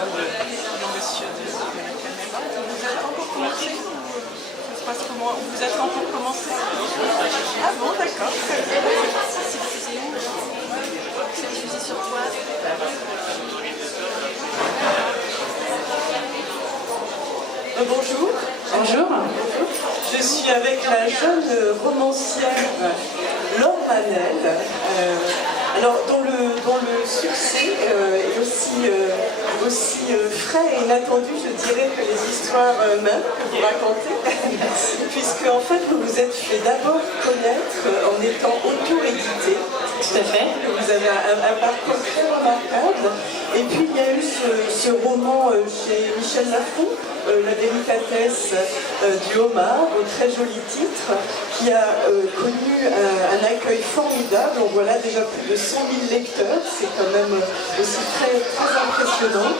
monsieur de la caméra. Vous êtes en pour commencer ou ça se passe comment? Vous êtes en pour commencer? Ah bon, d'accord. C'est diffusé où? C'est diffusé sur quoi? Bonjour. Bonjour. Je suis avec la jeune romancière Laure Manel, alors dont le succès est aussi frais et inattendu, je dirais, que les histoires mêmes que vous racontez, puisque en fait vous vous êtes fait d'abord connaître en étant auto-édité. Tout à fait. Vous avez un parcours très remarquable. Et puis il y a eu ce roman chez Michel Lafon, La délicatesse du homard, au très joli titre, qui a connu un accueil formidable. On voit là déjà plus de 100 000 lecteurs, c'est quand même aussi très, très impressionnant.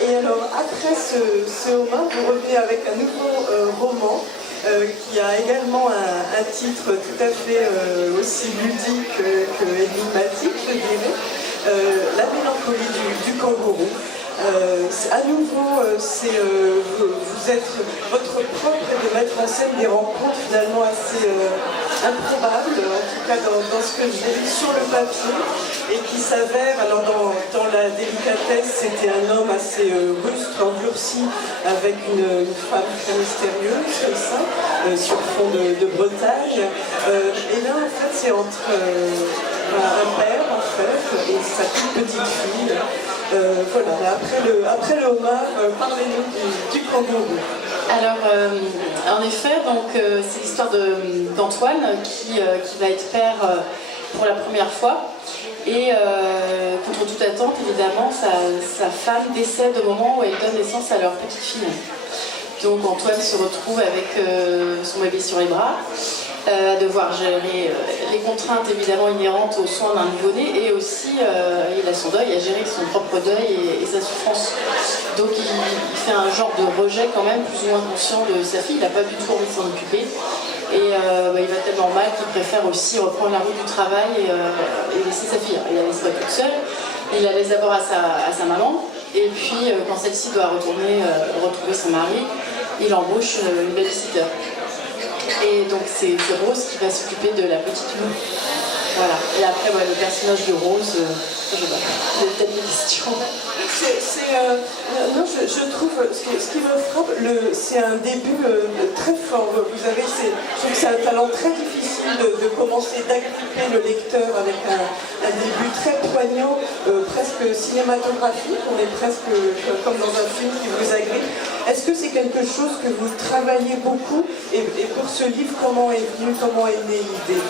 Et alors après ce homard, vous revenez avec un nouveau roman, qui a également un titre tout à fait aussi ludique que énigmatique, je dirais, La mélancolie du kangourou. À nouveau, vous êtes votre propre et de mettre en scène des rencontres finalement assez improbables, en tout cas dans ce que j'ai lu sur le papier, et qui s'avère, alors dans la délicatesse, c'était un homme assez rustre, endurci, avec une femme très mystérieuse, comme ça, sur fond de Bretagne. Et là, en fait, c'est entre un père, en fait, et sa toute petite fille. Voilà, après le homard, parlez-nous du kangourou. Alors, en effet, c'est l'histoire d'Antoine qui va être père pour la première fois. Et contre toute attente, évidemment, sa femme décède au moment où elle donne naissance à leur petite fille. Donc Antoine se retrouve avec son bébé sur les bras, à devoir gérer les contraintes évidemment inhérentes aux soins d'un nouveau-né, et aussi il a son deuil, à gérer son propre deuil et sa souffrance. Donc il fait un genre de rejet quand même plus ou moins conscient de sa fille, il n'a pas du tout envie de s'en occuper. Et il va tellement mal qu'il préfère aussi reprendre la route du travail et laisser sa fille. Il la laisse pas toute seule, il la laisse d'abord à sa maman, et puis quand celle-ci doit retrouver son mari, il embauche une babysitter. Et donc c'est Rose qui va s'occuper de la petite Lou. Voilà. Et après, le personnage de Rose, je sais pas, vous avez peut-être des questions. Non, je trouve, ce qui me frappe, c'est un début très fort. Je trouve que c'est un talent très difficile de commencer, d'agripper le lecteur avec un début très poignant, presque cinématographique. On est presque comme dans un film qui vous agrippe. Est-ce que c'est quelque chose que vous travaillez beaucoup? Et pour ce livre, comment est née l'idée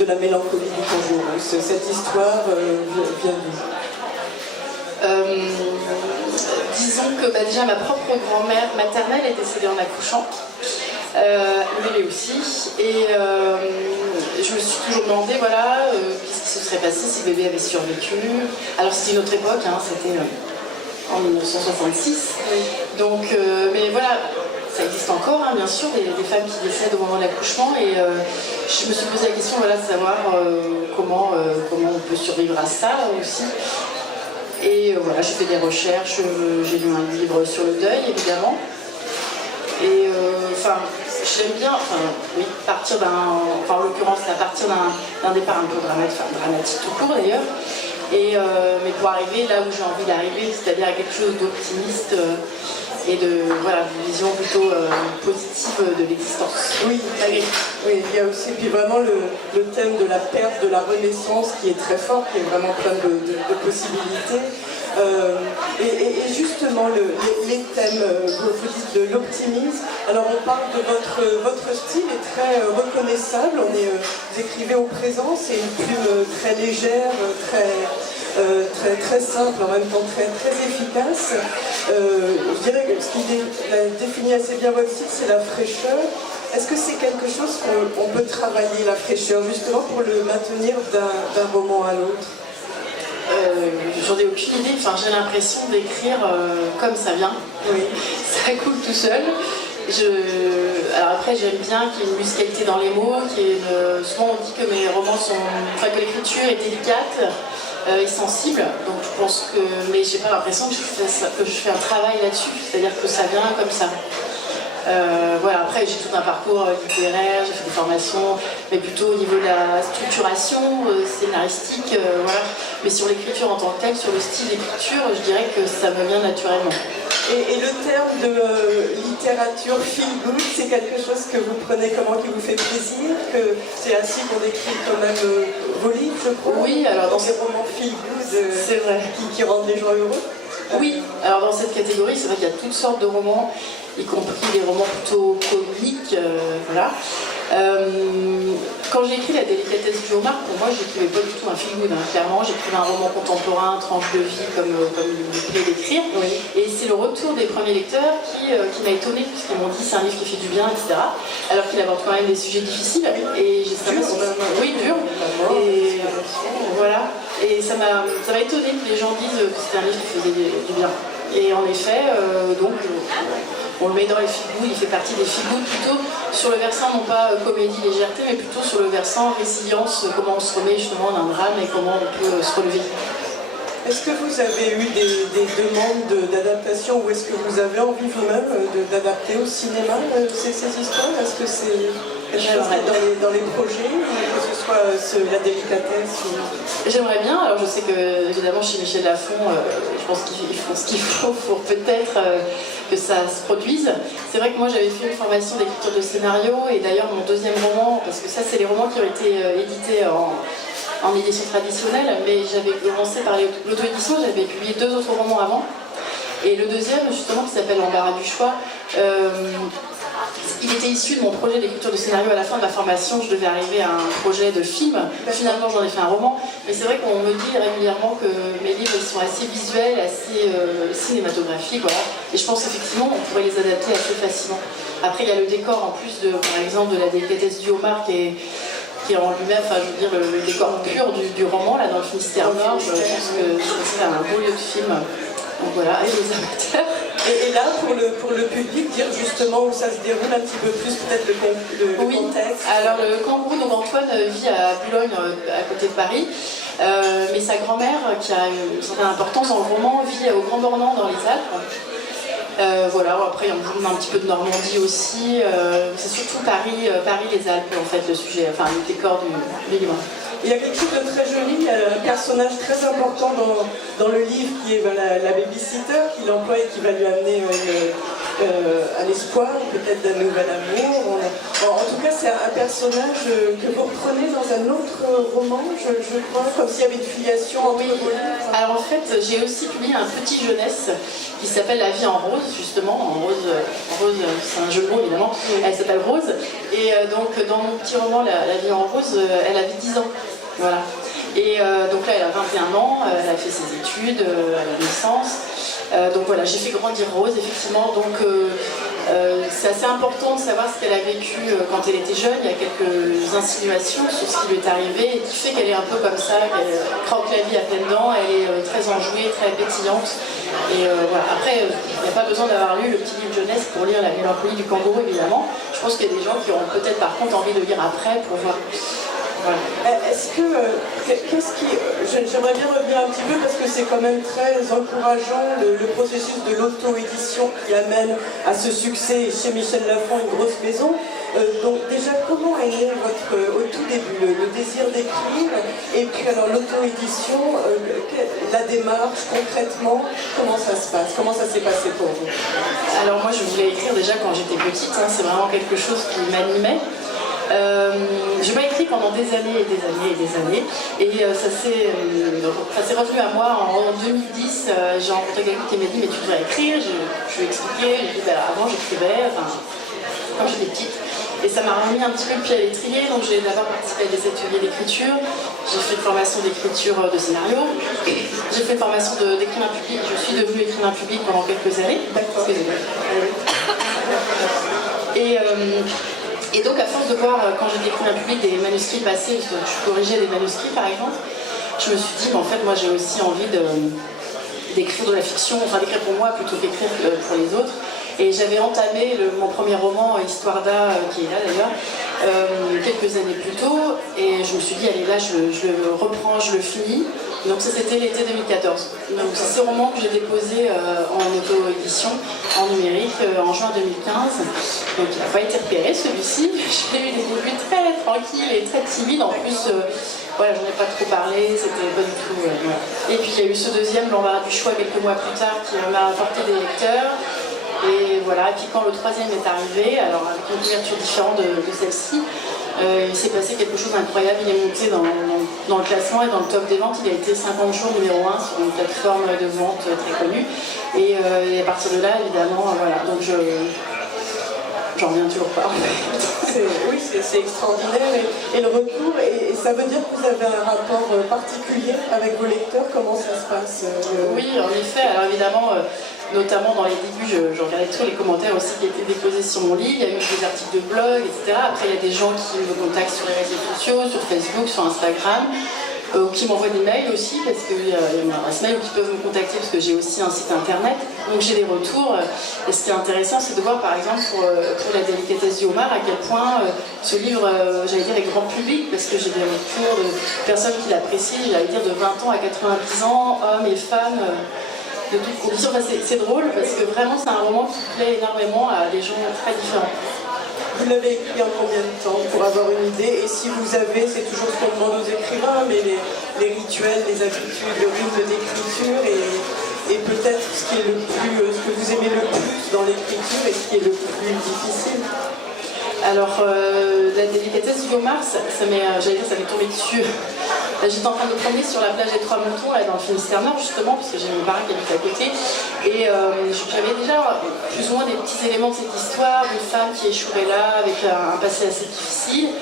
de la mélancolie du kangourou? Cette histoire vient d'où? Disons que déjà ma propre grand-mère maternelle est décédée en accouchant, le bébé aussi, et je me suis toujours demandé qu'est-ce qui se serait passé si le bébé avait survécu. Alors c'était une autre époque, c'était en 1966, donc mais voilà, ça existe encore, bien sûr, des femmes qui décèdent au moment de l'accouchement, et je me suis posé la question de savoir comment on peut survivre à ça aussi. Et voilà, j'ai fait des recherches, j'ai lu un livre sur le deuil, évidemment. Et j'aime bien, partir en l'occurrence, à partir d'un départ un peu dramatique tout court d'ailleurs. Mais pour arriver là où j'ai envie d'arriver, c'est-à-dire à quelque chose d'optimiste et d'une vision plutôt positive de l'existence. Oui, il y a aussi puis vraiment le thème de la perte, de la renaissance qui est très fort, qui est vraiment plein de possibilités. Et justement, les thèmes, vous dites de l'optimisme. Alors on parle de votre style est très reconnaissable. Vous écrivez au présent, c'est une plume très légère, très simple, en même temps très efficace. Je dirais que ce qui définit assez bien votre style, c'est la fraîcheur. Est-ce que c'est quelque chose qu'on peut travailler, la fraîcheur, justement pour le maintenir d'un roman à l'autre? J'en ai aucune idée, j'ai l'impression d'écrire comme ça vient. Oui. Ça coule tout seul. Alors après, j'aime bien qu'il y ait une musicalité dans les mots, souvent on dit que mes romans que l'écriture est délicate, et sensible. Donc je pense que, mais j'ai pas l'impression que je fais un travail là-dessus, c'est-à-dire que ça vient comme ça. Voilà, après j'ai tout un parcours littéraire, j'ai fait des formations, mais plutôt au niveau de la structuration scénaristique, voilà. Mais sur l'écriture en tant que telle, sur le style d'écriture, je dirais que ça me vient naturellement. Et le terme de littérature feel good, c'est quelque chose que vous prenez comment, qui vous fait plaisir, que c'est ainsi qu'on décrit quand même vos livres, je crois. Oui, alors dans des romans feel good c'est vrai. Qui rendent les gens heureux. Oui, alors dans cette catégorie, c'est vrai qu'il y a toutes sortes de romans, y compris des romans plutôt comiques, voilà. Quand j'ai écrit La délicatesse du homard, pour moi, j'écrivais pas du tout un feel good, hein. Clairement, j'écrivais un roman contemporain, tranche de vie, comme il me plaît d'écrire. Oui. Et c'est le retour des premiers lecteurs qui m'a étonnée, puisqu'ils m'ont dit c'est un livre qui fait du bien, etc. Alors qu'il aborde quand même des sujets difficiles. Et j'ai oui, dur. Et voilà. Et ça m'a étonnée que les gens disent que c'était un livre qui faisait du bien. Et en effet, donc, on le met dans les feel-good, il fait partie des feel-good plutôt sur le versant, non pas comédie, légèreté, mais plutôt sur le versant résilience, comment on se remet justement d'un drame et comment on peut se relever. Est-ce que vous avez eu des demandes d'adaptation ou est-ce que vous avez envie vous-même d'adapter au cinéma ces histoires? Est-ce que c'est quelque chose dans les projets, que ce soit La délicatesse ou... J'aimerais bien, alors je sais que évidemment chez Michel Lafon, je pense qu'ils font ce qu'il faut pour peut-être que ça se produise. C'est vrai que moi j'avais fait une formation d'écriture de scénario et d'ailleurs mon deuxième roman, parce que ça c'est les romans qui ont été édités en édition traditionnelle, mais j'avais commencé par l'auto-édition, j'avais publié 2 autres romans avant. Et le deuxième, justement, qui s'appelle L'embarras du choix, il était issu de mon projet d'écriture de scénario. À la fin de ma formation, je devais arriver à un projet de film. Finalement, j'en ai fait un roman. Mais c'est vrai qu'on me dit régulièrement que mes livres sont assez visuels, assez cinématographiques. Voilà. Et je pense effectivement qu'on pourrait les adapter assez facilement. Après, il y a le décor, en plus, par exemple, de La délicatesse du homard, qui est en lui-même, enfin, je veux dire, le décor pur du roman, là, dans le Finistère Nord. Je pense que c'est un beau lieu de film. Donc voilà, et les amateurs. Et là, pour le public, dire justement où ça se déroule un petit peu plus, peut-être le contexte. Alors le kangourou, donc Antoine vit à Boulogne, à côté de Paris. Mais sa grand-mère, qui a une certaine importance dans le roman, vit au Grand Bornand dans les Alpes. Voilà, après on joue un petit peu de Normandie aussi. C'est surtout Paris, les Alpes en fait le sujet, enfin le décor du livre. Il y a quelque chose de très joli, il y a un personnage très important dans le livre qui est la babysitter qu'il emploie et qui va lui amener un espoir, peut-être d'un nouvel amour. En tout cas, c'est un personnage que vous reprenez dans un autre roman, je crois, comme s'il y avait une filiation entre vos livres. Alors en fait, j'ai aussi publié un petit jeunesse qui s'appelle La vie en rose, justement. En rose, c'est un jeu de mots évidemment. Elle s'appelle Rose. Et donc dans mon petit roman, La vie en rose, elle avait 10 ans. Voilà. Et donc là, elle a 21 ans, elle a fait ses études, elle a une licence. Donc voilà, j'ai fait grandir Rose, effectivement. Donc c'est assez important de savoir ce qu'elle a vécu quand elle était jeune. Il y a quelques insinuations sur ce qui lui est arrivé et qui fait qu'elle est un peu comme ça, qu'elle croque la vie à pleines dents. Elle est très enjouée, très pétillante. Et voilà. Après, il n'y a pas besoin d'avoir lu le petit livre jeunesse pour lire La mélancolie du kangourou, évidemment. Je pense qu'il y a des gens qui auront peut-être par contre envie de lire après pour voir. Voilà. Est-ce que, j'aimerais bien revenir un petit peu parce que c'est quand même très encourageant le processus de l'auto-édition qui amène à ce succès chez Michel Lafon, une grosse maison. Donc déjà, comment est né au tout début le désir d'écrire et puis alors l'auto-édition, la démarche concrètement, comment ça se passe? Comment ça s'est passé pour vous? Alors moi je voulais écrire déjà quand j'étais petite, hein, c'est vraiment quelque chose qui m'animait. Je m'ai écrit pendant des années et des années et des années et ça s'est revenu à moi en 2010. J'ai rencontré quelqu'un qui m'a dit mais tu devrais écrire. Je lui ai expliqué, j'ai dit avant j'écrivais quand j'étais petite et ça m'a remis un petit peu le pied à l'étrier. Donc j'ai d'abord participé à des ateliers d'écriture, j'ai fait une formation d'écriture de scénario, j'ai fait une formation d'écrivain public, je suis devenue écrivain public pendant quelques années. Et donc à force de voir quand j'étais écrivain public des manuscrits passer, parce que je corrigeais des manuscrits par exemple, je me suis dit qu'en fait moi j'ai aussi envie d'écrire de la fiction, enfin d'écrire pour moi plutôt qu'écrire pour les autres. Et j'avais entamé mon premier roman, Histoire d'A, qui est là d'ailleurs, quelques années plus tôt, et je me suis dit allez là je le reprends, je le finis. Donc ça c'était l'été 2014. Donc c'est ce roman que j'ai déposé en auto-édition, en numérique, en juin 2015. Donc il n'a pas été repéré celui-ci. J'ai eu des débuts très tranquilles et très timides. En plus, voilà, j'en ai pas trop parlé, c'était pas du tout... voilà. Et puis il y a eu ce deuxième, l'embarras du choix, quelques mois plus tard, qui m'a apporté des lecteurs. Et voilà, et puis quand le troisième est arrivé, alors avec une couverture différente de celle-ci, il s'est passé quelque chose d'incroyable. Il est monté dans le classement et dans le top des ventes. Il a été 50 jours numéro 1 sur une plateforme de vente très connue. Et à partir de là, évidemment, voilà. Donc j'en reviens toujours pas. Oui, c'est extraordinaire. Et le retour, et ça veut dire que vous avez un rapport particulier avec vos lecteurs. Comment ça se passe Oui, en effet. Alors évidemment, notamment dans les débuts, je regardais tous les commentaires aussi qui étaient déposés sur mon livre. Il y a eu des articles de blog, etc. Après, il y a des gens qui me contactent sur les réseaux sociaux, sur Facebook, sur Instagram, qui m'envoient des mails aussi, parce qu'il y a une adresse mail où ils peuvent me contacter, parce que j'ai aussi un site internet. Donc j'ai des retours. Et ce qui est intéressant, c'est de voir, par exemple, pour la délicatesse du homard, à quel point ce livre, j'allais dire, est grand public, parce que j'ai des retours de personnes qui l'apprécient, j'allais dire, de 20 ans à 90 ans, hommes et femmes. De toutes conditions. Enfin, c'est drôle parce que vraiment c'est un roman qui plaît énormément à des gens très différents. Vous l'avez écrit en combien de temps pour avoir une idée? Et si vous avez, c'est toujours ce qu'on demande aux écrivains, mais les rituels, les habitudes, le rythme d'écriture et peut-être ce qui est le plus, ce que vous aimez le plus dans l'écriture et ce qui est le plus difficile. Alors la délicatesse du homard, j'allais dire, ça m'est tombé dessus. J'étais en train de me promener sur la plage des Trois Montons, là, dans le Finistère Nord, justement, parce que j'ai une baraque qui habite à côté. Et j'avais déjà plus ou moins des petits éléments de cette histoire, d'une femme qui échouerait là, avec un passé assez difficile.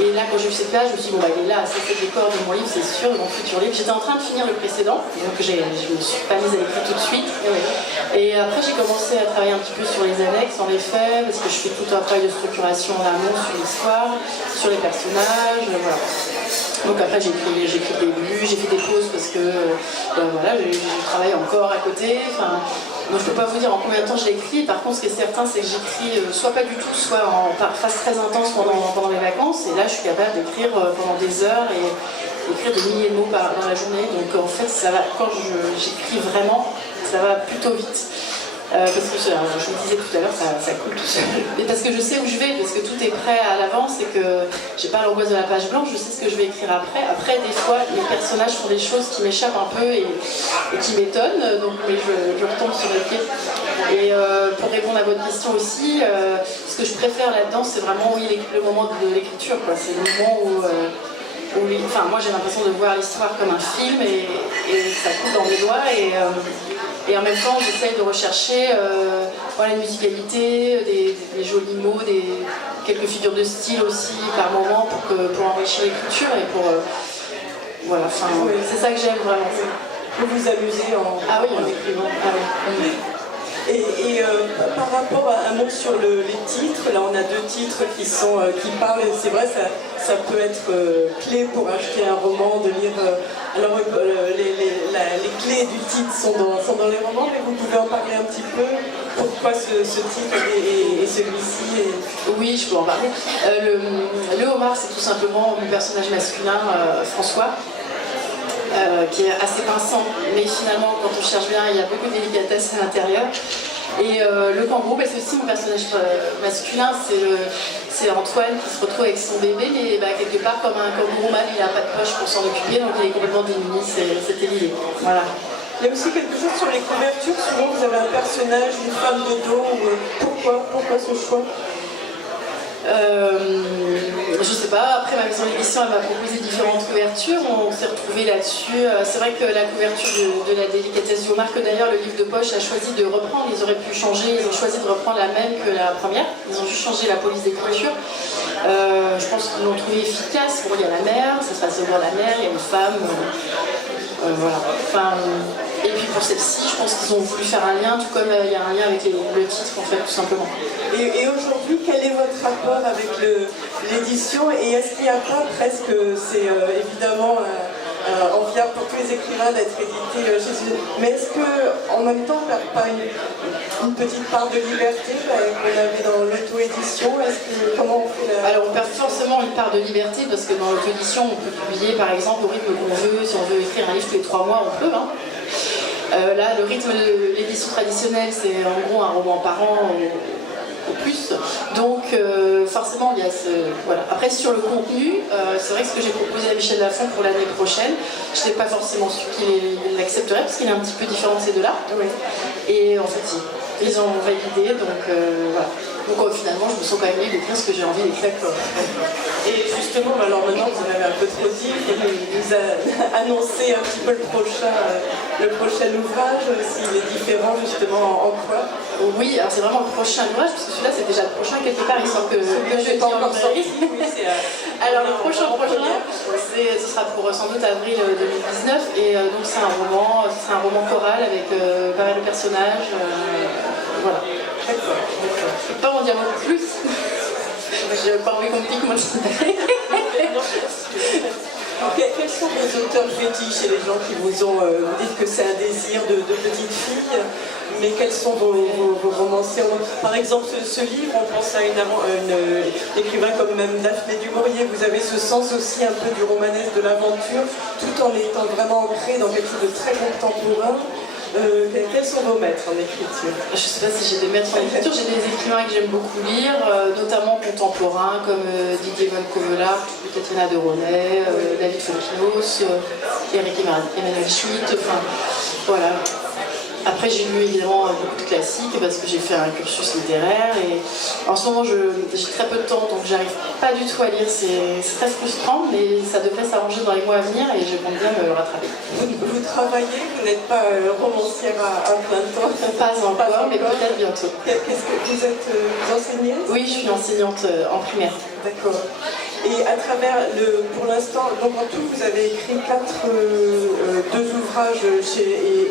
Et là, quand j'ai vu cette plage, je me suis dit, bon, bah, il est là, c'est le décor de mon livre, c'est sûr, de mon futur livre. J'étais en train de finir le précédent, donc je me suis pas mise à l'écrire tout de suite. Et après, j'ai commencé à travailler un petit peu sur les annexes, en effet, parce que je fais tout un travail de structuration en amont sur l'histoire, sur les personnages, voilà. Donc après j'ai écrit le début, j'ai fait des pauses parce que voilà, je travaille encore à côté. Enfin, donc je peux pas vous dire en combien de temps je l'écris. Par contre, ce qui est certain, c'est que j'écris soit pas du tout, soit en phase très intense pendant les vacances. Et là, je suis capable d'écrire pendant des heures et écrire des milliers de mots dans la journée. Donc en fait, ça va, quand j'écris vraiment, ça va plutôt vite. Parce que je vous disais tout à l'heure, ça coule tout seul. Mais parce que je sais où je vais, parce que tout est prêt à l'avance et que j'ai pas l'angoisse de la page blanche, je sais ce que je vais écrire après. Après, des fois, les personnages font des choses qui m'échappent un peu et qui m'étonnent, donc mais je retombe sur le pied. Et pour répondre à votre question aussi, ce que je préfère là-dedans, c'est vraiment le moment de l'écriture. C'est le moment où enfin, moi j'ai l'impression de voir l'histoire comme un film et ça coule dans mes doigts. Et en même temps, j'essaye de rechercher une musicalité, des jolis mots, quelques figures de style aussi par moment pour enrichir l'écriture et pour... voilà, enfin, c'est ça que j'aime vraiment. Vous vous amusez en écrivant. Ah oui. Et par rapport à un mot sur les titres, là on a deux titres qui parlent, et c'est vrai, ça peut être clé pour acheter un roman, de lire. Alors les clés du titre sont dans les romans, mais vous pouvez en parler un petit peu. Pourquoi ce titre et celui-ci Oui, je peux en parler. Le homard, c'est tout simplement mon personnage masculin, François. Qui est assez pinçant, mais finalement, quand on cherche bien, il y a beaucoup de délicatesse à l'intérieur. Et le kangourou, c'est aussi mon personnage masculin, c'est Antoine qui se retrouve avec son bébé, mais quelque part, comme un kangourou mâle, il n'a pas de poche pour s'en occuper, donc il est complètement démuni, c'était l'idée. Voilà. Il y a aussi quelque chose sur les couvertures, souvent vous avez un personnage, une femme de dos, pourquoi ce choix? Je sais pas, après ma maison d'édition elle m'a proposé différentes couvertures, on s'est retrouvés là-dessus. C'est vrai que la couverture de la délicatesse du homard, que d'ailleurs le livre de poche a choisi de reprendre, ils auraient pu changer, ils ont choisi de reprendre la même que la première, ils ont juste changé la police d'écriture. Je pense qu'ils l'ont trouvé efficace. Bon, il y a la mer, ça se passe devant la mer, il y a une femme, voilà. Enfin, et puis pour celle-ci, je pense qu'ils ont voulu faire un lien, tout comme il y a un lien avec le titre en fait, tout simplement. Et aujourd'hui, quel est votre rapport avec l'édition? Et est-ce qu'il n'y a pas presque, c'est évidemment enviable pour tous les écrivains d'être édités chez eux. Mais est-ce qu'en même temps, on ne perd pas une petite part de liberté qu'on avait dans l'auto-édition? Comment on fait Alors on perd forcément une part de liberté parce que dans l'auto-édition, on peut publier par exemple au rythme qu'on veut. Si on veut écrire un livre tous les 3 mois, on peut. Hein. Là, le rythme de l'édition traditionnelle, c'est en gros un roman par an au plus. Donc forcément, il y a ce... Voilà. Après, sur le contenu, c'est vrai que ce que j'ai proposé à Michel Lafon pour l'année prochaine, je n'ai pas forcément su qu'il l'accepterait parce qu'il est un petit peu différent de ces deux-là. Oui. Et en fait, ils ont validé, donc voilà. Donc finalement, je me sens quand même libre d'écrire ce que j'ai envie d'écrire. Et justement, alors maintenant que vous avez un peu trop dit, il nous a annoncé un petit peu le prochain ouvrage, s'il est différent justement en quoi? Oui, alors c'est vraiment le prochain ouvrage, parce que celui-là c'est déjà le prochain quelque part, il sort que je n'ai pas encore sorti. Alors le prochain, ce sera pour sans doute avril 2019, et donc c'est un roman choral avec pas mal de personnages, voilà. D'accord. Je ne peux pas en dire beaucoup plus. J'ai pas envie qu'on me pique mon titre. Quels sont vos auteurs fétiches et les gens qui vous ont... vous dites que c'est un désir de petite fille, mais quels sont vos romanciers? Par exemple, ce livre, on pense à une écrivain comme même Daphné du Maurier. Vous avez ce sens aussi un peu du romanesque, de l'aventure, tout en étant vraiment ancré dans quelque chose de très contemporain. Quels sont vos maîtres en écriture? Je ne sais pas si j'ai des maîtres en écriture, j'ai des écrivains que j'aime beaucoup lire, notamment contemporains comme Didier Van Cauwelaert, Tatiana de Ronay, David Fonkinos, Eric Emmanuel Schmitt, enfin voilà. Après j'ai lu évidemment beaucoup de classiques parce que j'ai fait un cursus littéraire et en ce moment j'ai très peu de temps donc j'arrive pas du tout à lire, c'est très frustrant mais ça devrait s'arranger dans les mois à venir et je compte bien me rattraper. Vous travaillez, vous n'êtes pas romancière à plein temps? Pas encore, mais peut-être bientôt. Qu'est-ce que vous êtes enseignée? Oui, je suis enseignante en primaire. D'accord. Et à travers, pour l'instant, donc en tout, vous avez écrit 2 ouvrages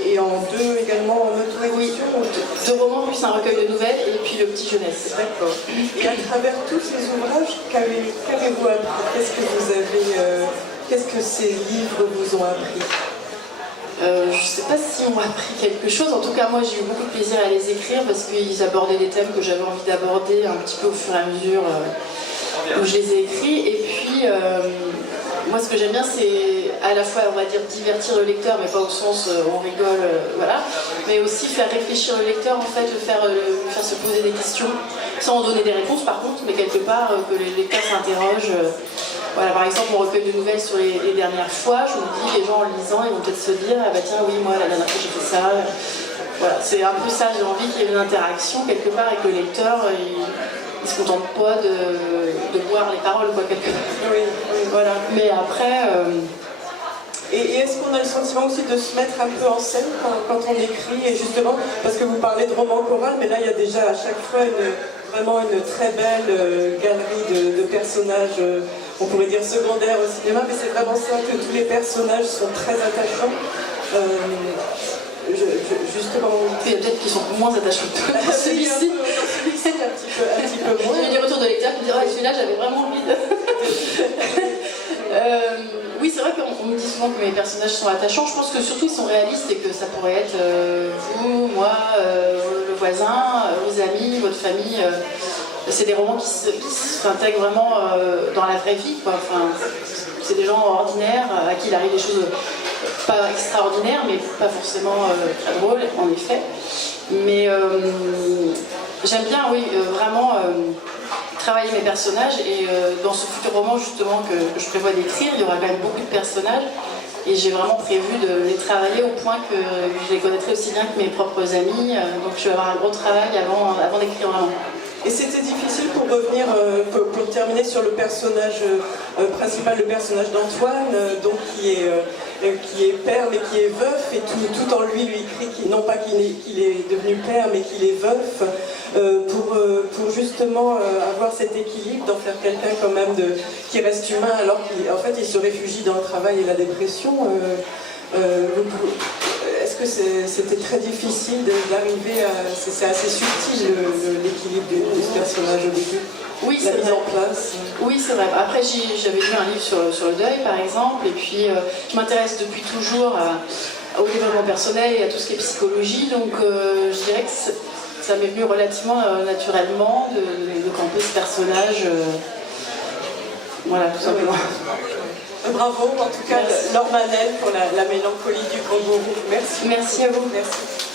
et en 2 également en auto-édition? Oui, 2 romans plus un recueil de nouvelles et puis le petit jeunesse. D'accord. Et à travers tous ces ouvrages, qu'avez-vous appris? Qu'est-ce que ces livres vous ont appris? Je ne sais pas si on m'a appris quelque chose, en tout cas moi j'ai eu beaucoup de plaisir à les écrire parce qu'ils abordaient des thèmes que j'avais envie d'aborder un petit peu au fur et à mesure où je les ai écrits. Et puis moi ce que j'aime bien c'est à la fois on va dire divertir le lecteur mais pas au sens on rigole, voilà, mais aussi faire réfléchir le lecteur en fait, le faire se poser des questions sans en donner des réponses par contre, mais quelque part que les lecteurs s'interrogent. Voilà, par exemple, mon recueil de nouvelles sur les dernières fois, je me dis, les gens en le lisant, ils vont peut-être se dire, ah bah tiens, oui, moi, la dernière fois, j'ai fait ça. Voilà, c'est un peu ça, j'ai envie qu'il y ait une interaction quelque part avec le lecteur. Il ne se contente pas de boire les paroles, quoi, quelque part. Oui. Voilà, mais après... Et est-ce qu'on a le sentiment aussi de se mettre un peu en scène quand on écrit? Et justement, parce que vous parlez de roman choral, mais là, il y a déjà à chaque fois vraiment une très belle galerie de personnages, on pourrait dire secondaires au cinéma, mais c'est vraiment ça que tous les personnages sont très attachants. Justement... Il y a peut-être qui sont moins attachants que celui-ci. un petit peu moins. J'ai eu des retours de lecteurs qui me disent, ah, celui-là, j'avais vraiment envie de... Oui, c'est vrai qu'on me dit souvent que mes personnages sont attachants. Je pense que surtout ils sont réalistes et que ça pourrait être vous, moi, le voisin, vos amis, votre famille. C'est des romans qui s'intègrent vraiment dans la vraie vie, quoi. Enfin, c'est des gens ordinaires à qui il arrive des choses pas extraordinaires, mais pas forcément très drôles, en effet. Mais j'aime bien, oui, vraiment travailler mes personnages et dans ce futur roman justement que je prévois d'écrire, il y aura quand même beaucoup de personnages et j'ai vraiment prévu de les travailler au point que je les connaîtrai aussi bien que mes propres amis, donc je vais avoir un gros travail avant d'écrire vraiment. Et c'était difficile pour revenir, pour terminer sur le personnage principal, le personnage d'Antoine, donc qui est père mais qui est veuf, et tout en lui écrit non pas qu'il est devenu père mais qu'il est veuf, pour justement avoir cet équilibre, d'en faire quelqu'un quand même qui reste humain alors qu'en fait il se réfugie dans le travail et la dépression. Est-ce que c'était très difficile d'arriver à... C'est assez subtil l'équilibre de ce personnage au début? Oui, la c'est mise vrai. en place. Oui, c'est vrai. Après, j'avais lu un livre sur le deuil, par exemple, et puis je m'intéresse depuis toujours au développement personnel et à tout ce qui est psychologie, donc je dirais que ça m'est venu relativement naturellement de camper ce personnage. Voilà, tout simplement. Bravo, en tout cas, Merci. Laure Manel pour la mélancolie du kangourou. Merci. Merci à vous. Merci.